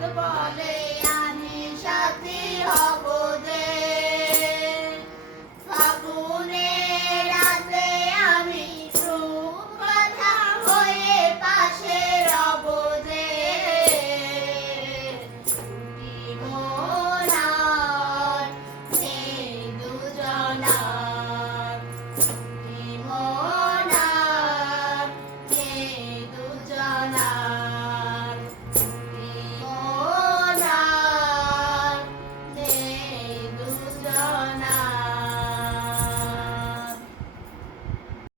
the body.